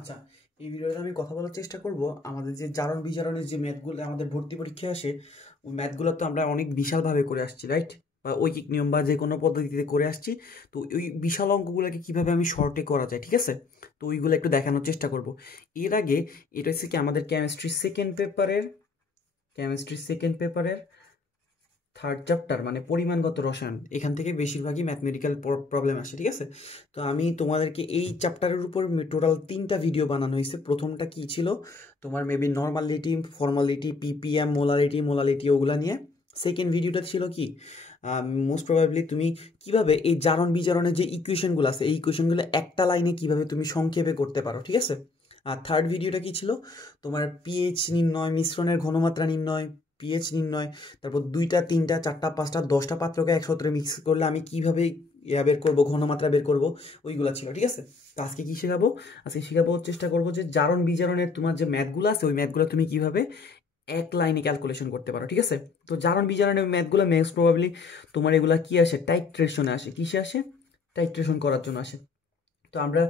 আচ্ছা, এই ভিডিওতে আমি কথা বলার চেষ্টা করব আমাদের যে জারণ বিজারণের যে ম্যাথগুলো আমাদের ভর্তি পরীক্ষায় আসে, ওই ম্যাথগুলো তো আমরা অনেক বিশালভাবে করে আসছি, রাইট? বা ঐকিক নিয়ম বা যে কোনো পদ্ধতিতে করে আসছি। তো ওই বিশাল অঙ্কগুলোকে কিভাবে আমি শর্টে করা যায়, ঠিক আছে? তো ওইগুলো একটু দেখানোর চেষ্টা করব। এর আগে এটা হচ্ছে কি আমাদের কেমিস্ট্রি সেকেন্ড পেপারের থার্ড চ্যাপ্টার, মানে পরিমাণগত রসায়ন। এখান থেকে বেশিরভাগই ম্যাথমেটিক্যাল প্রবলেম আসে, ঠিক আছে? তো আমি তোমাদেরকে এই চ্যাপ্টারের উপর টোটাল 3টা ভিডিও বানানো হয়েছে। প্রথমটা কি ছিল তোমার maybe normality, formality, PPM, molality ওগুলা নিয়ে। সেকেন্ড ভিডিওটা ছিল কি মোস্ট প্রবাবলি তুমি কিভাবে এই জারণ বিজারণের যে ইকুয়েশনগুলো আছে এই ইকুয়েশনগুলো একটা লাইনে কিভাবে তুমি সংক্ষেপে করতে পারো, ঠিক আছে? আর থার্ড ভিডিওটা কি ছিল তোমার পিএইচ নির্ণয়, মিশ্রণের ঘনমাত্রা নির্ণয়, পিএইচ নির্ণয়, তারপর 2টা 3টা 4টা 5টা 10টা পাত্রকে একসাথে মিক্স করলে আমি কিভাবে বের করবো, ঘনমাত্রা বের করবো, ওইগুলা ছিল, ঠিক আছে? তো আজকে কি শেখাবো? আজকে শেখাবো, চেষ্টা করবো যে জারণ বিজারণের তোমার যে ম্যাথগুলো আছে ওই ম্যাথগুলো তুমি কিভাবে এক লাইনে ক্যালকুলেশন করতে পারো, ঠিক আছে? তো জারণ বিজারণের ম্যাথগুলো মোস্ট প্রবাবলি তোমার এগুলা কি আসে, টাইট্রেশনে আসে। কিসে আসে? টাইট্রেশন করার জন্য আসে। তো আমরা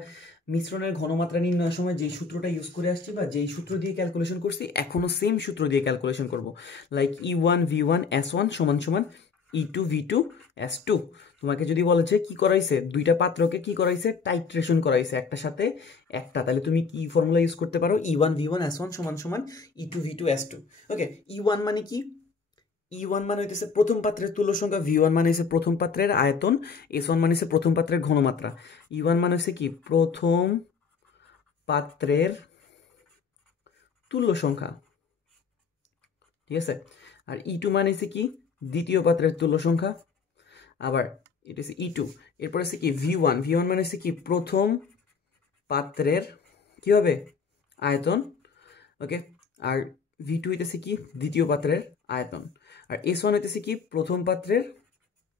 মিশ্রণের ঘনমাত্রা নির্ণয়ের সময় যেই সূত্রটা ইউজ করে আসছি বা যেই সূত্র দিয়ে ক্যালকুলেশন করছি এখনো সেম সূত্র দিয়ে ক্যালকুলেশন করব। লাইক E1V1S1 সমান সমান E2V2S2। তোমাকে যদি বলে যে কি করাইছে, দুইটা পাত্রকে কি করাইছে, টাইট্রেশন করাইছে একটার সাথে একটা, তাহলে তুমি কি ফর্মুলা ইউজ করতে পারো? E1V1S1 সমান সমান E2V2S2। ওকে, E1 মানে কি? E1 মানে হইতেছে প্রথম পাত্রের তুল্য সংখ্যা, V1 মানে হচ্ছে প্রথম পাত্রের আয়তন, S1 মানে হচ্ছে প্রথম পাত্রের ঘনমাত্রা। E1 মানে হচ্ছে কি প্রথম পাত্রের তুল্য সংখ্যা, ঠিক আছে? আর E2 মানে হচ্ছে কি দ্বিতীয় পাত্রের তুল্য সংখ্যা। আবার এটা হচ্ছে E2। এরপর হচ্ছে কি V1 মানে হচ্ছে কি প্রথম পাত্রের কি হবে আয়তন, ওকে? আর V2 হইতেছে কি দ্বিতীয় পাত্রের আয়তন। আর S1 হইতেছে কি প্রথম পাত্রের,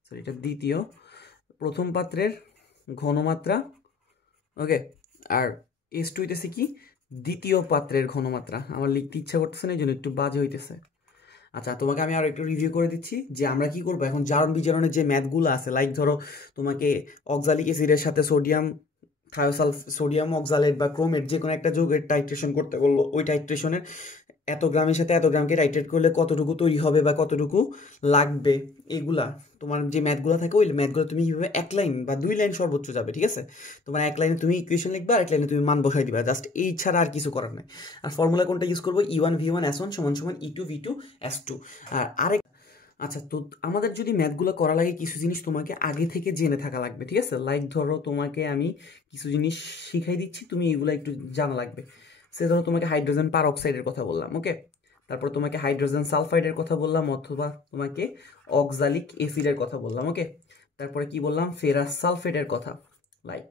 সরি এটা দ্বিতীয়, প্রথম পাত্রের ঘনমাত্রা, ওকে? আর S2 হইতেছে কি দ্বিতীয় পাত্রের ঘনমাত্রা। আমার লিখতে ইচ্ছা করতেছে না, এই জন্য একটু বাজে হইতেছে। আচ্ছা, তোমাকে আমি আরো একটু রিভিউ করে দিচ্ছি যে আমরা কি করবো এখন। জারণ বিজারণের যে ম্যাথগুলো আছে, লাইক ধরো তোমাকে অক্সালিক অ্যাসিডের সাথে সোডিয়াম অক্সালেট বা ক্রোমেট যে কোনো একটা যৌগের টাইট্রেশন করতে বললো, ওই টাইট্রেশনের এত গ্রামের সাথে এত গ্রামকে টাইট্রেট করলে কতটুকু তৈরি হবে বা কতটুকু লাগবে, এগুলা তোমার যে ম্যাথগুলো থাকে ওই ম্যাথগুলো তুমি কিভাবে এক লাইন বা 2 লাইন সর্বোচ্চ যাবে, ঠিক আছে? তোমার এক লাইনে তুমি ইকুয়েশন লিখবা আর এক লাইনে তুমি মান বসাই দিবা, জাস্ট এই ছাড়া আর কিছু করার নাই। আর ফর্মুলা কোনটা ইউজ করবো? E1V1S1 সমান সমান E2V2S2। আর আরেক, আচ্ছা, তো আমাদের যদি ম্যাথগুলো করা লাগে কিছু জিনিস তোমাকে আগে থেকে জেনে থাকা লাগবে, ঠিক আছে? লাইক ধরো তোমাকে আমি কিছু জিনিস শিখাই দিচ্ছি, তুমি এগুলো একটু জানা লাগবে। সে ধরো তোমাকে হাইড্রোজেন পার অক্সাইডের কথা বললাম, ওকে? তারপর তোমাকে হাইড্রোজেন সালফাইডের কথা বললাম, অথবা তোমাকে অক্সালিক অ্যাসিডের কথা বললাম, ওকে? তারপরে কি বললাম? ফেরাস সালফেটের কথা, লাইক,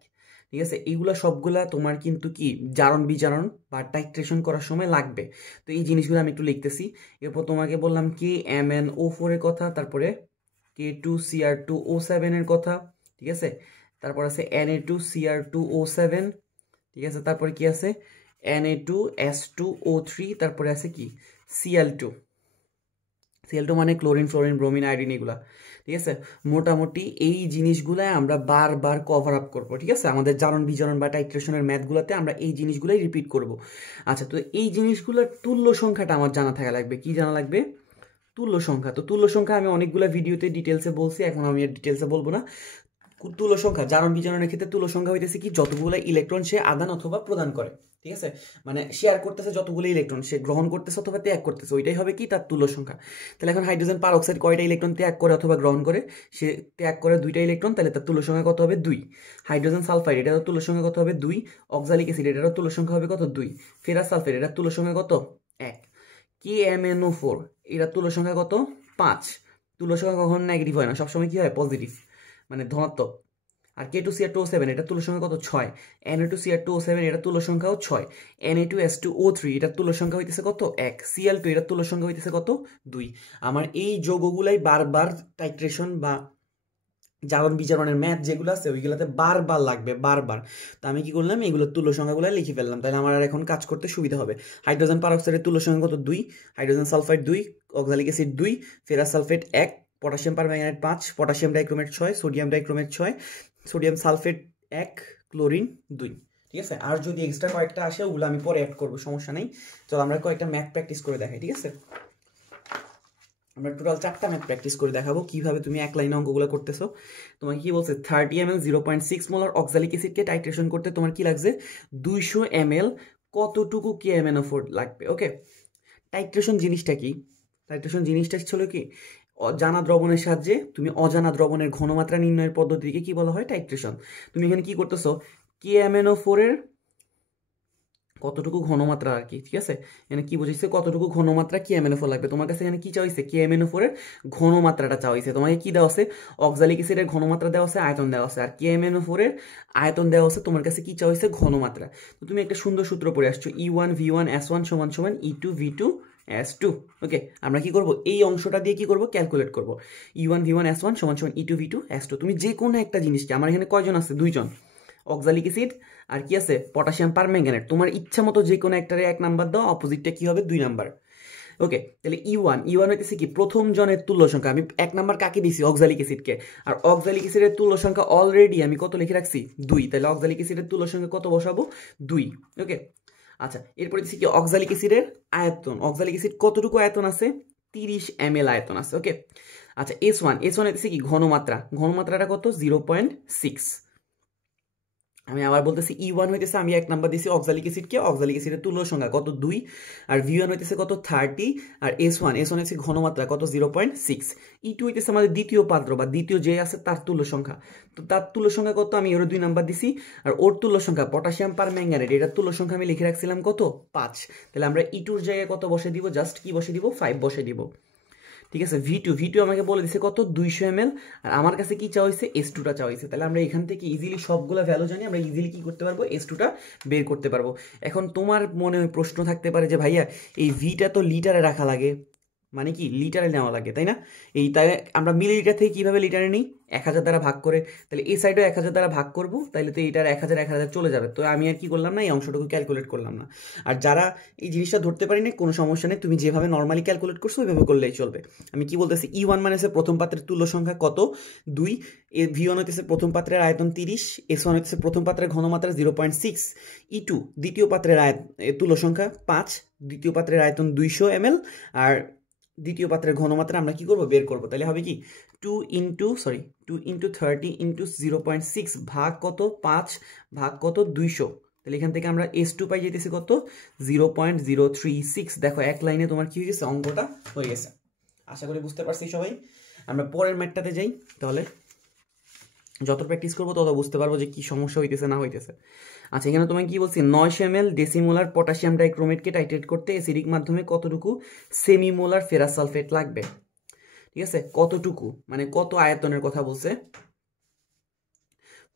ঠিক আছে? এইগুলা সবগুলা তোমার কিন্তু কি জারণ বিজারণ বা টাইট্রেশন করার সময় লাগবে। তো এই জিনিসগুলো আমি একটু লিখতেছি। এরপর তোমাকে বললাম KMnO4 এর কথা, তারপরে K2Cr2O7 এর কথা, ঠিক আছে? তারপর আছে Na2Cr2O7, ঠিক আছে? তারপরে কি আছে? Na2S2O3, তারপরে আছে কি Cl2 মানে ক্লোরিন, ফ্লোরিন, ব্রোমিন, আয়োডিন, এগুলা, ঠিক আছে? মোটামুটি এই জিনিসগুলো আমরা বারবার কভার আপ করবো, ঠিক আছে? আমাদের জারণ বিজারণ বা টাইট্রেশনের ম্যাথগুলোতে আমরা এই জিনিসগুলোই রিপিট করব। আচ্ছা, তো এই জিনিসগুলোর তুল্য সংখ্যাটা আমার জানা থাকা লাগবে। কি জানা লাগবে? তুল্য সংখ্যা। তো তুল্য সংখ্যা আমি অনেকগুলো ভিডিওতে ডিটেলসে বলছি, এখন আমি আর ডিটেলসে বলবো না। তুল্য সংখ্যা জারণ বিজারণের ক্ষেত্রে তুল্য সংখ্যা হইতেছে কি যতগুলো ইলেকট্রন সে আদান অথবা প্রদান করে, ঠিক আছে? মানে শেয়ার করতেছে যতগুলো ইলেকট্রন সে গ্রহণ করতেছে অথবা ত্যাগ করতেছে, ওইটাই হবে কি তার তুল্য সংখ্যা। তাহলে এখন হাইড্রোজেন পার অক্সাইড কয়টা ইলেকট্রন ত্যাগ করে অথবা গ্রহণ করে? সে ত্যাগ করে 2টা ইলেকট্রন, তাহলে তার তুল্য সংখ্যা কত হবে? 2। হাইড্রোজেন সালফাইড এটার তুল্য সংখ্যা কত হবে? 2। অক্সালিক অ্যাসিড এটার তুল্য সংখ্যা হবে কত? 2। ফেরাস সালফেট এটার তুল্য সংখ্যা কত? 1। KMnO4 এটার তুল্য সংখ্যা কত? 5। তুল্য সংখ্যা কখনো নেগেটিভ হয় না, সবসময় কি হয়? পজিটিভ, মানে ধনাত্মক। আর K2Cr2O7 এটা তুল্য সংখ্যা কত? 6। Na2Cr2O7 এটা তুল্য সংখ্যাও 6। Na2S2O3 এটার তুল্য সংখ্যা হইতেছে কত? 1। Cl2 এটার তুল্য সংখ্যা হইতেছে কত? 2। আমার এই যৌগগুলাই বারবার টাইট্রেশন বা জারণ বিজারণের ম্যাথ যেগুলো আছে ওইগুলোতে বারবার লাগবে, বারবার। তো আমি কি করলাম? এগুলোর তুল্য সংখ্যাগুলো লিখে ফেললাম, তাহলে আমার আর এখন কাজ করতে সুবিধা হবে। হাইড্রোজেন পারঅক্সাইডের তুল্য সংখ্যা কত? 2। Hydrogen sulphide 2, oxalic acid 2, ferrous sulphate 1, potassium permanganate 5, potassium dichromate 6, sodium dichromate 6, sodium sulphate 1, chlorine 2, ঠিক আছে? আর যদি এক্সট্রা কয়েকটা আসে ওগুলো আমি পরে অ্যাড করবো, সমস্যা নেই। চলো আমরা কয়েকটা ম্যাথ প্র্যাকটিস করে দেখাই, ঠিক আছে? আমরা টোটাল 4টা ম্যাথ প্র্যাকটিস করে দেখাবো কিভাবে তুমি এক লাইনে অঙ্কগুলো করতেছো। তোমাকে কি বলছে, 30 ml 0.6 মোলার অক্সালিক অ্যাসিডকে টাইট্রেশন করতে তোমার কি লাগছে, 200 ml কতটুকু KMnO4 লাগবে। ওকে, টাইট্রেশন জিনিসটা কি? টাইট্রেশন জিনিসটা ছিল কি, অজানা দ্রবণের সাহায্যে তুমি অজানা দ্রবণের ঘনমাত্রা নির্ণয়ের পদ্ধতিকে কি বলা হয়, টাইট্রেশন। তুমি এখানে কি করতেছো, KMnO4 এর কতটুকু ঘনমাত্রা আর কি, ঠিক আছে? এখানে কি বুঝাইছে, কতটুকু ঘনমাত্রা KMnO4 লাগবে। তোমার কাছে এখানে কি চাইছে, KMnO4 এর ঘনমাত্রাটা চাইছে। তোমাকে কি দেওয়া আছে, অক্সালিক অ্যাসিডের ঘনমাত্রা দেওয়া আছে, আয়তন দেওয়া আছে, আর KMnO4 এর আয়তন দেওয়া আছে। তোমার কাছে কি চাইছে, ঘনমাত্রা। তো তুমি একটা সুন্দর সূত্র পড়ে আসছো, E1V1S1 সমান সমান E2V2S2। ওকে, আমরা কি করব, এই অংশটা দিয়ে কি করব, ক্যালকুলেট করব। E1V1S1 সমান সমান E2V2S2। তুমি যে কোনো একটা জিনিসকে, আমার এখানে কয়জন আছে, 2জন, অক্সালিক অ্যাসিড আর কি আছে, পটাশিয়াম পারম্যাঙ্গানেট। তোমার ইচ্ছা মতো যে কোনো একটারে 1 নাম্বার দাও, অপোজিটটা কি হবে, 2 নাম্বার। ওকে, তাহলে E1 হইতেছে কি, প্রথম জনের তুল্য সংখ্যা। আমি 1 নাম্বার কাকে দিছি, অক্সালিক অ্যাসিডকে। আর অক্সালিক অ্যাসিডের তুল্য সংখ্যা অলরেডি আমি কত লিখে রাখছি, 2। তাহলে অক্সালিক অ্যাসিডের তুল্য সংখ্যা কত বসাবো, 2। ওকে, আচ্ছা, এরপরে দিচ্ছি কি, অক্সালিক অ্যাসিডের আয়তন। অক্সালিক অ্যাসিড কতটুকু আয়তন আছে, 30 ml আয়তন আছে। ওকে, আচ্ছা, S1 হইতেছে কি, ঘনমাত্রাটা কত, 0.6। আমি আবার বলতেছি, E1 হইতেছে, আমি 1 নাম্বার দিছি অক্সালিক অ্যাসিডকে, অক্সালিক অ্যাসিডের তুল্য সংখ্যা কত, 2। আর V1 হইতেছে কত, 30। আর S1 হচ্ছে ঘনমাত্রা কত, 0.6। E2 হইতেছে আমাদের দ্বিতীয় পাত্র বা দ্বিতীয় যে আছে তার তুল্য সংখ্যা। তো তার তুল্য সংখ্যা কত, আমি ওর 2 নাম্বার দিছি। আর ওর তুল্য সংখ্যা পটাশিয়াম পারম্যাঙ্গানেট, এটার তুল্য সংখ্যা আমি লিখে রাখছিলাম কত, 5। তাহলে আমরা E2-র জায়গায় কত বসে দিব, জাস্ট কি বসে দিব, 5 বসে দিব। ঠিক আছে, V2 আমাকে বলে দিছে কত, 200 ml। আর আমার কাছে কি চাওয়া হয়েছে, S2টা চাওয়া হয়েছে। তাহলে আমরা এখান থেকে ইজিলি সবগুলো ভ্যালু জানি, আমরা ইজিলি কি করতে পারবো, S2টা বের করতে পারবো। এখন তোমার মনে প্রশ্ন থাকতে পারে যে ভাইয়া এই ভিটা তো লিটারে রাখা লাগে, মানে কি লিটারে নেওয়া লাগে, তাই না? তাই আমরা মিলিলিটার থেকে কিভাবে লিটারে নিই, 1000 দ্বারা ভাগ করে। তাহলে এই সাইডও 1000 দ্বারা ভাগ করবো, তাহলে তো এইটার 1000 চলে যাবে। তো আমি আর কি করলাম না, এই অংশটুকু ক্যালকুলেট করলাম না। আর যারা এই জিনিসটা ধরতে পারিনি, কোনো সমস্যা নেই, তুমি যেভাবে নর্মালি ক্যালকুলেট করছো ওইভাবে করলেই চলবে। আমি কি বলতেছি, E1 মানে হচ্ছে প্রথম পাত্রের তুল্য সংখ্যা কত, 2। V1 হইতেছে প্রথম পাত্রের আয়তন 30। S1 হইতেছে প্রথম পাত্রের ঘনমাত্রা 0.6। E2 দ্বিতীয় পাত্রের তুল্য সংখ্যা 5, দ্বিতীয় পাত্রের আয়তন 200 ml। আর দ্বিতীয় পাত্রের ঘনমাত্রা আমরা কি করব, বের করব। তাহলে হবে কি, 2 × 30 × 0.6 ভাগ কত, 5 ভাগ কত, 200। তাহলে এখান থেকে আমরা S2 পাই যেতেছি কত, 0.036। দেখো এক লাইনে তোমার কি হয়ে গেছে, অঙ্কটা হয়ে গেছে। আশা করি বুঝতে পারছি সবাই। আমরা পরের ম্যাথটাতে যাই, তাহলে যত প্র্যাকটিস করবো তত বুঝতে পারবো যে কি সমস্যা হইতেছে না হইতেছে। আচ্ছা, এখানে তোমায় কি বলছি, 900 ml ডেসিমোলার পটাশিয়াম ডাইক্রোমেটকে টাইট্রেট করতে অ্যাসিডিক মাধ্যমে কতটুকু সেমিমোলার ফেরাস সালফেট লাগবে। ঠিক আছে, কতটুকু মানে কত আয়তনের কথা বলছে,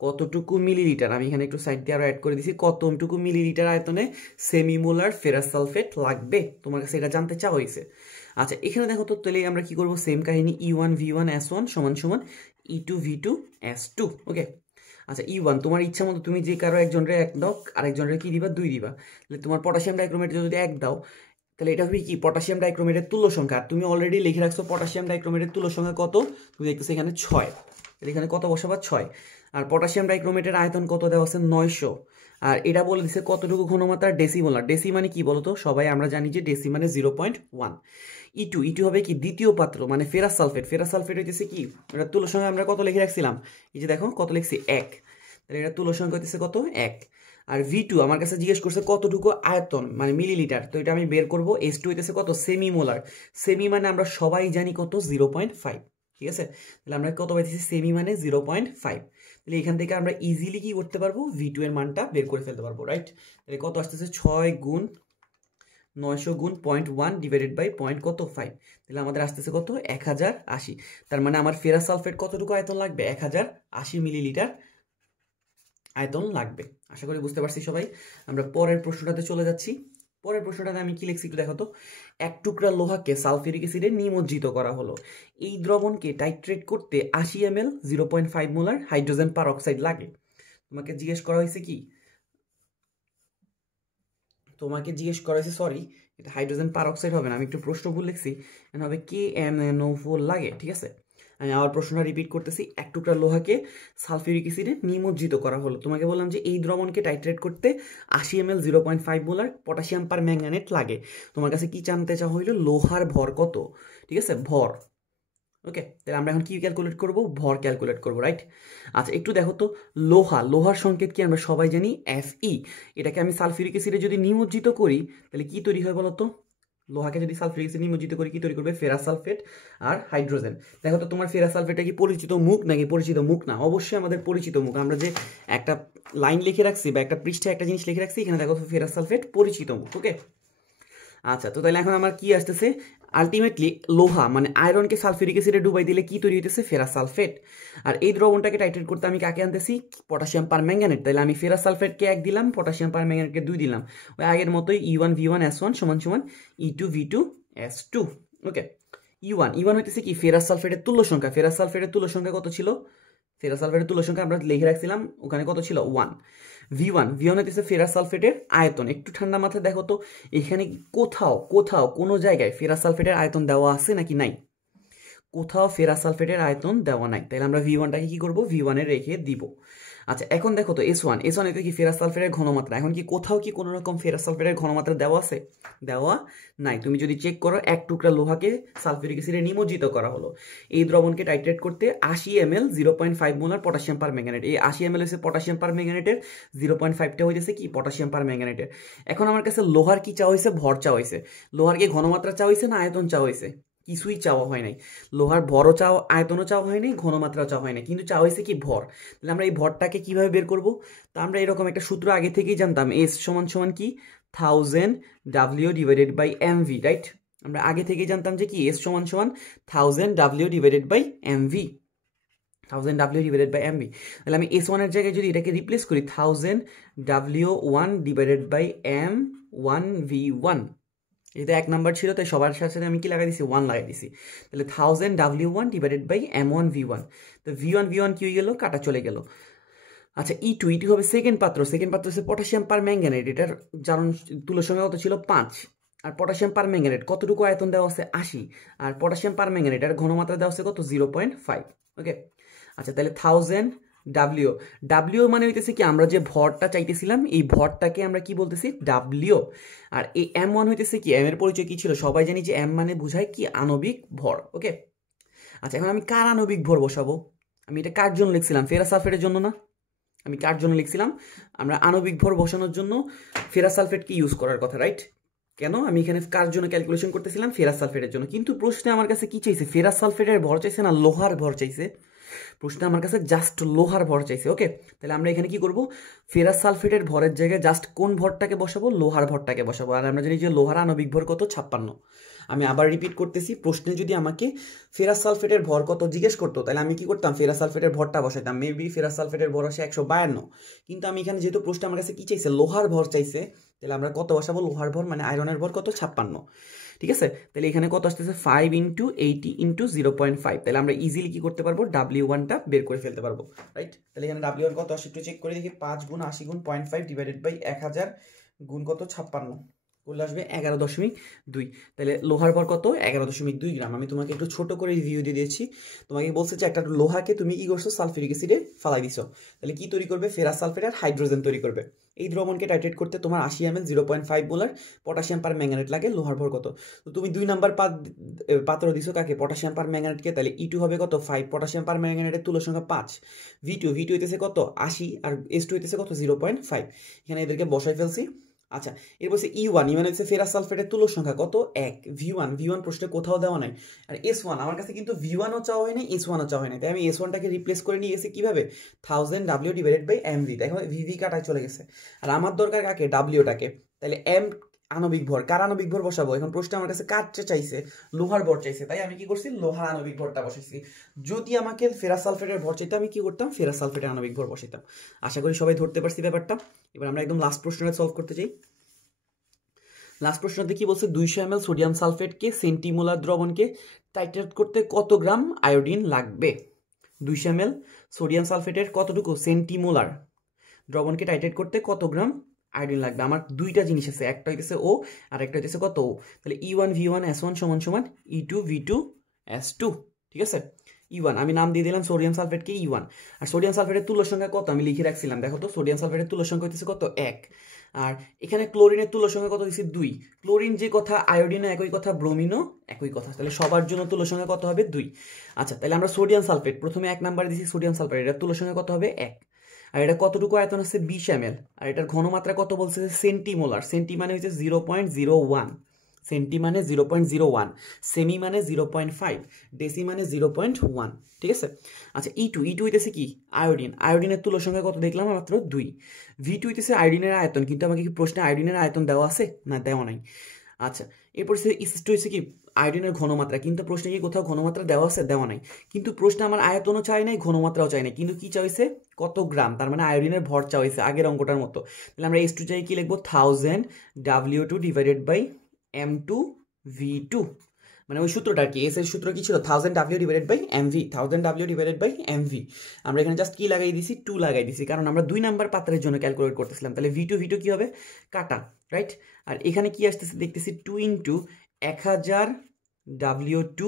কতটুকু মিলিলিটার। আমি এখানে একটু সাইড দিয়ে আরো অ্যাড করে দিছি, কতটুকু মিলিলিটার আয়তনে সেমিমোলার ফেরাস সালফেট লাগবে, তোমার কাছে এটা জানতে চাওয়া হয়েছে। আচ্ছা, এখানে দেখো তো, তাহলে আমরা কি করবো, সেম কাহিনী, E1V1S1 সমান সমান E2V2S2। ওকে, আচ্ছা, E1 তোমার ইচ্ছা মতো তুমি যে কারো একজনের 1 দাও, আরেকজনের কি দিবা, 2 দিবা। তাহলে তোমার পটাশিয়াম ডাইক্রোমেটে যদি 1 দাও, তাহলে এটা হবে কি, পটাশিয়াম ডাইক্রোমেটের তুল্য সংখ্যা। তুমি অলরেডি লিখে রাখছো পটাশিয়াম ডাইক্রোমেটের তুল্য সংখ্যা কত, তুমি দেখতেছো এখানে 6। তাহলে এখানে কত বসাবা, 6। আর পটাশিয়াম ডাইক্রোমেটের আয়তন কত দেওয়া আছে, 900। আর এটা বলে দিচ্ছে কতটুকু ঘনমাত্রা, ডেসিমোলার। ডেসি মানে কি বলতো, সবাই আমরা জানি যে ডেসি মানে 0.1। E2 হবে কি, দ্বিতীয় পাত্র মানে ফেরাস সালফেট। ফেরাস সালফেট হইতেছে কি, এটা তুল্য সংখ্যা আমরা কত লিখে রাখছিলাম, এই যে দেখো কত লিখছি, 1। তাহলে এটা তুল্য সংখ্যা হইতেছে কত, 1। আর V2 আমার কাছে জিজ্ঞেস করছে কতটুকু আয়তন মানে মিলিলিটার, তো এটা আমি বের করব। S2 হইতেছে কত, সেমিমোলার। সেমি মানে আমরা সবাই জানি কত, 0.5। ঠিক আছে, তাহলে আমরা কত পাইতেছি, সেমি মানে 0.5। তাহলে এখান থেকে আমরা ইজিলি কি করতে পারবো, V2 এর মানটা বের করে ফেলতে পারবো, রাইট? তাহলে কত আসতেছে, 6 গুণ 900 গুণ 0.1 ডিভাইডেড বাই কত, 5। তাহলে আমাদের আসতেছে কত, 1080। তার মানে আমার ফেরাস সালফেট কতটুকু আয়তন লাগবে, 1080 মিলিলিটার আয়তন লাগবে। আশা করি বুঝতে পারছি সবাই। আমরা পরের প্রশ্নটাতে চলে যাচ্ছি। পরের প্রশ্নটাতে আমি কি লিখছি একটু দেখো তো, 1 টুকরা লোহাকে সালফিউরিক অ্যাসিডে নিমজ্জিত করা হলো। এই দ্রবণকে টাইট্রেট করতে 80 ml 0.5 মোলার হাইড্রোজেন পারঅক্সাইড লাগে। তোমাকে জিজ্ঞেস করা হয়েছে কি, সরি, এটা হাইড্রোজেন পারঅক্সাইড হবে না, আমি একটু প্রশ্ন ভুল লিখছি, হবে KMnO4 লাগে। ঠিক আছে, আমি আবার প্রশ্নটা রিপিট করতেছি, এক টুকরা লোহাকে সালফিউরিক অ্যাসিডে নিমজ্জিত করা হলো। তোমাকে বললাম যে এই দ্রবণকে টাইট্রেট করতে 80 ml 0.5 মোলার পটাশিয়াম পার ম্যাঙ্গানেট লাগে। তোমার কাছে কি জানতে চাওয়া হইলো, লোহার ভর কত, ঠিক আছে, ভর। ওকে, তাহলে আমরা এখন কি ক্যালকুলেট করব, ভর ক্যালকুলেট করব, রাইট। আচ্ছা একটু দেখো তো, লোহার সংকেত কি আমরা সবাই জানি Fe। এটাকে আমি সালফিউরিক অ্যাসিডে যদি নিমজ্জিত করি তাহলে কি তৈরি হয় বলো তো, লোহাকে যদি সালফিউরিক অ্যাসিড নিমজ্জিত করি কি তৈরি করবে, ফেরাস সালফেট আর হাইড্রোজেন। দেখো তো তোমার ফেরাস সালফেটটা কি পরিচিত মুখ নাকি পরিচিত মুখ না? অবশ্যই আমাদের পরিচিত মুখ। আমরা যে একটা লাইন লিখে রাখছি বা একটা পৃষ্ঠে একটা জিনিস লিখে রাখছি, এখানে দেখো ফেরাস সালফেট পরিচিত মুখ। ওকে, আচ্ছা তো তাহলে এখন আমার কি আসতেছে, আলটিমেটলি লোহা মানে আয়রনকে সালফিউরিক অ্যাসিডে ডুবাই দিলে কি তৈরি হইতেছে, ফেরাস সালফেট। আর এই দ্রবণটাকে টাইট্রেট করতে আমি কাকে আনতেছি, পটাশিয়াম পার ম্যাঙ্গানেট। তাহলে আমি ফেরাস সালফেটকে 1 দিলাম, পটাশিয়াম পার ম্যাঙ্গানেটকে 2 দিলাম। ওই আগের মতোই E1V1S1 সমান সমান E2V2S2। ওকে, E1 হইতেছে কি, ফেরাস সালফেটের তুল্য সংখ্যা। ফেরাস সালফেটের তুল্য সংখ্যা কত ছিল, ফেরাস সালফেটের তুল্য সংখ্যা আমরা লিখে রাখছিলাম, ওখানে কত ছিল, 1। V1 হইতেছে ফেরাস সালফেটের আয়তন। একটু ঠান্ডা মাথায় দেখো তো, এখানে কোথাও কোনো জায়গায় ফেরাস সালফেটের আয়তন দেওয়া আছে নাকি নাই? কোথাও ফেরাস সালফেটের আয়তন দেওয়া নাই, তাহলে আমরা V1টাকে কি করব, V1 এ রেখে দিব। আচ্ছা এখন দেখো তো S1 এতে কি ফেরাস সালফেটের ঘনমাত্রা, এখন কি কোথাও কি কোনো রকম ফেরাস সালফেটের ঘনমাত্রা দেওয়া আছে, দেওয়া নাই। তুমি যদি চেক করো, এক টুকরা লোহাকে সালফিউরিক অ্যাসিডে নিমজ্জিত করা হলো। এই দ্রবণকে টাইট্রেট করতে 80 ml 0.5 মোলার পটাশিয়াম পার ম্যাঙ্গানেট। এই 80 ml হচ্ছে পটাশিয়াম পার ম্যাঙ্গানেটের, 0.5টা হইতেছে কি, পটাশিয়াম পার ম্যাঙ্গানেটের। এখন আমার কাছে লোহার কি চাওয়া হয়েছে, ভর চাওয়া হয়েছে। লোহার কি ঘনমাত্রা চাওয়া হয়েছে না আয়তন চাওয়া হয়েছে? কিছুই চাওয়া হয় নাই। লোহার ভরও চাওয়া, আয়তনও চাওয়া হয় নাই, ঘনমাত্রাও চাওয়া হয় নাই, কিন্তু চাওয়া হয়েছে কি, ভর। তাহলে আমরা এই ভরটাকে কিভাবে বের করব? তা আমরা এরকম একটা সূত্র আগে থেকেই জানতাম, S সমান সমান কি, 1000 W divided by mv, right. আমরা আগে থেকেই জানতাম যে কি, S সমান সমান 1000 W divided by mv, 1000 W divided by mv। তাহলে আমি S1 এর জায়গায় যদি এটাকে রিপ্লেস করি, 1000 W1 ডিভাইডেড বাই m1v1, এটা 1 নাম্বার ছিল, তাই সবার সাথে আমি কি লাগাই দিছি, 1 লাগাই দিছি। তাহলে 1000 W1 ডিভাইডেড বাই m1v1। তো V1 কি হয়ে গেল, কাটা চলে গেল। আচ্ছা E2 হবে সেকেন্ড পাত্র হচ্ছে পটাশিয়াম পার ম্যাঙ্গানেট। এটার জারণ তুল্য সংখ্যা কত ছিল, 5। আর পটাশিয়াম পার ম্যাঙ্গানেট কতটুকু আয়তন দেওয়া আছে, 80। আর পটাশিয়াম পার ম্যাঙ্গানেট এর ঘনমাত্রা দেওয়া আছে কত, 0.5। ওকে, আচ্ছা তাহলে 1000 W মানে হইতেছে কি, আমরা যে ভরটা চাইতেছিলাম এই ভরটাকে আমরা কি বলতেছি, W। আর এই M1 হইতেছে কি, M এর পরিচয় কি ছিল, সবাই জানি যে M মানে বোঝায় কি, আণবিক ভর। ওকে, আচ্ছা এখন আমি কার আণবিক ভর বসাবো? আমি এটা কার জন্য লিখছিলাম, ফেরাস সালফেটের জন্য না? আমি কার জন্য লিখছিলাম, আমরা আণবিক ভর বসানোর জন্য ফেরাস সালফেটকে ইউজ করার কথা, রাইট। কেন আমি এখানে কার জন্য ক্যালকুলেশন করতেছিলাম, ফেরাস সালফেটের জন্য। কিন্তু প্রশ্নে আমার কাছে কি চাইছে, ফেরাস সালফেটের ভর চাইছে না লোহার ভর চাইছে? প্রশ্নে আমার কাছে জাস্ট লোহার ভর চাইছে। ওকে, তাহলে আমরা এখানে কি করব, ফেরাস সালফেটের ভরের জায়গায় জাস্ট কোন ভরটাকে বসাবো, লোহার ভরটাকে বসাবো। আর আমরা জানি যে লোহার আণবিক ভর কত, 56। আমি আবার রিপিট করতেছি, প্রশ্নে যদি আমাকে ফেরাস সালফেটের ভর কত জিজ্ঞেস করতো, তাহলে আমি কি করতাম, ফেরাস সালফেটের ভরটা বসাইতাম। মেবি ফেরাস সালফেটের ভর আসে 152, কিন্তু আমি এখানে যেহেতু প্রশ্ন আমার কাছে কি চাইছে, লোহার ভর চাইছে, তাহলে আমরা কত বসাবো, লোহার ভর মানে আয়রনের ভর কত, 56। ঠিক আছে, তাহলে এখানে কত আসতেছে, 5 × 80 × 0.5। তাহলে আমরা ইজিলি কি করতে পারবো, W1টা বের করে ফেলতে পারবো, রাইট। তাহলে এখানে W1 কত আসে একটু চেক করে দেখি, 5 × 80 × 0.5 ডিভাইডেড বাই 1000 গুণ কত, 56 করলে আসবে 11.2। তাহলে লোহার ভর কত, 11.2 গ্রাম। আমি তোমাকে একটু ছোট করে রিভিউ দিয়ে দিয়েছি। তোমাকে বলছে যে একটা লোহাকে তুমি কি করছো, সালফিউরিক অ্যাসিডে ফালাই দিছো, তাহলে কি তৈরি করবে, ফেরাস সালফেট আর হাইড্রোজেন তৈরি করবে। এই দ্রবণকে টাইট্রেট করতে তোমার 80 ml 0.5 মোলার পটাশিয়াম পার ম্যাঙ্গানেট লাগে। লোহার ভর কত, তো তুমি 2 নাম্বার পাত্র দিছো কাকে, পটাশিয়াম পার ম্যাঙ্গানেটকে। তাহলে E2 হবে কত, 5। পটাশিয়াম পার ম্যাঙ্গানেটের তুল্য সংখ্যা 5। V2 হইতেছে কত, 80। আর S2 হইতেছে কত, 0.5। এখানে এদেরকে বসাই ফেলছি। আচ্ছা এরপর E1 মানে হচ্ছে ফেরাস সালফেটের তুল্য সংখ্যা কত, 1। V1 প্রশ্নে কোথাও দেওয়া নাই। আর S1 আমার কাছে কিন্তু V1ও চাওয়া হয় নাই, S1ও চাওয়া হয় নাই, তাই আমি S1টাকে রিপ্লেস করে নিয়ে গেছি কিভাবে, 1000 W ডিভাইডেড বাই mv। দেখো VV কাটায় চলে গেছে। আর আমার দরকার কাকে, Wটাকে। তাহলে M আণবিক ভর, কার আণবিক ভর বসাবো? এখন প্রশ্ন আমার কাছে কারটা চাইছে, লোহার ভর চাইছে, তাই আমি কি করছি, লোহার আণবিক ভরটা বসাইছি। যদি আমাকে ফেরাস সালফেটের ভর চাইতে আমি কি করতাম, ফেরাস সালফেটের আণবিক ভর বসাইতাম। আশা করি সবাই ধরতে পারছি ব্যাপারটা। এবার আমরা একদম লাস্ট প্রশ্নটা সলভ করতে চাই। লাস্ট প্রশ্নতে কি বলছে, 200 ml সোডিয়াম সালফেটকে সেন্টিমোলার দ্রবণকে টাইট্রেট করতে কত গ্রাম আয়োডিন লাগবে? 200 ml সোডিয়াম সালফেটের কতটুকু, সেন্টিমোলার দ্রবণকে টাইট্রেট করতে কত গ্রাম আয়োডিন লাগবে? আমার দুইটা জিনিস আছে, একটা হইতেছে O আর একটা হইতেছে কত O। তাহলে E1V1S1 সমান সমান E2V2S2। ঠিক আছে, E1 আমি নাম দিয়ে দিলাম সোডিয়াম সালফেটকে E1। আর সোডিয়াম সালফেটের তুল্য সংখ্যা কত আমি লিখে রাখছিলাম, দেখো তো সোডিয়াম সালফেটের তুল্য সংখ্যা হইতেছে কত 1। আর এখানে ক্লোরিনের তুল্য সংখ্যা কত দিছি 2। ক্লোরিন যে কথা, আয়োডিনও একই কথা, ব্রোমিনও একই কথা, তাহলে সবার জন্য তুল্য সংখ্যা কত হবে 2। আচ্ছা তাহলে আমরা সোডিয়াম সালফেট প্রথমে 1 নাম্বারে দিছি সোডিয়াম সালফেট, এটার তুল্য সংখ্যা কত হবে 1। আর এটা কতটুকু আয়তন আছে 20 ml। আর এটার ঘনমাত্রা কত বলছে সেন্টিমোলার, সেন্টি মানে হচ্ছে 0.01, সেন্টি মানে 0.01, সেমি মানে 0.5, ডেসি মানে 0.1, ঠিক আছে। আচ্ছা E2 হইতেছে কি আয়োডিন, আয়োডিনের তুল্য সংখ্যা কত দেখলাম মাত্র 2। V2 হইতেছে আয়োডিনের আয়তন, কিন্তু আমাকে কি প্রশ্নে আয়োডিনের আয়তন দেওয়া আছে না, দেওয়া নাই। আচ্ছা এরপর E6 হচ্ছে কি আয়োডিনের ঘনমাত্রা, কিন্তু প্রশ্নে কি কোথাও ঘনমাত্রা দেওয়া আছে, দেওয়া নাই। কিন্তু প্রশ্নে আমার আয়তনও চাই নাই, ঘনমাত্রাও চাই নাই, কিন্তু কি চাইছে কত গ্রাম, তার মানে আয়োডিনের ভর চাইছে আগের অঙ্কটার মতো। তাহলে আমরা H2 চাই কি লিখবো 1000 W2 divided by M2 V2, মানে ওই সূত্রটা আর কি, এস এর সূত্র কি ছিল 1000 W divided by MV, 1000 W divided by MV। আমরা এখানে জাস্ট কি লাগাই দিছি 2 লাগাই দিছি, কারণ আমরা 2 নাম্বার পাত্রের জন্য ক্যালকুলেট করতেছিলাম। তাহলে V2 কি হবে কাটা, রাইট। আর এখানে কি আসতেছে দেখতেছি 2 ইন্টু 1000 W2,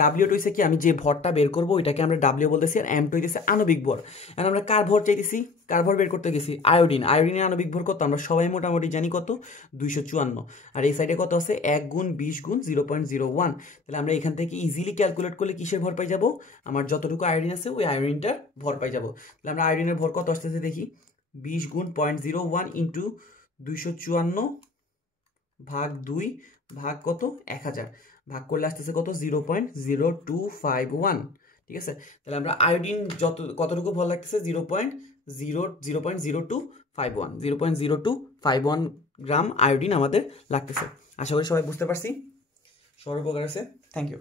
W2 হইছে কি আমি যে ভরটা বের করবো ওইটাকে আমরা W বলতেছি, আর M2 হইতেছে আণবিক ভর। আর আমরা কার ভর চাইতেছি, কার ভর বের করতে গেছি আয়োডিন, আয়োডিনের আণবিক ভর কত আমরা সবাই মোটামুটি জানি কত 254। আর এই সাইডে কত আছে 1 গুণ 20 গুণ 0.01। তাহলে আমরা এখান থেকে ইজিলি ক্যালকুলেট করলে কিসের ভর পাই যাব, আমার যতটুকু আয়োডিন আছে ওই আয়োডিনটার ভর পাই যাব। তাহলে আমরা আয়োডিনের ভর কত আসতেছে দেখি 20 গুণ 0.01 ইন্টু 254 ভাগ 2 ভাগ কত 1000, ভাগ করলে আসতেছে কত 0.0251, ঠিক আছে। তাহলে আমরা আয়োডিন কতটুকু ভর লাগতেছে 0.0251 গ্রাম আয়োডিন আমাদের লাগতেছে। আশা করি সবাই বুঝতে পারছি, সবার উপকার আছে। Thank you.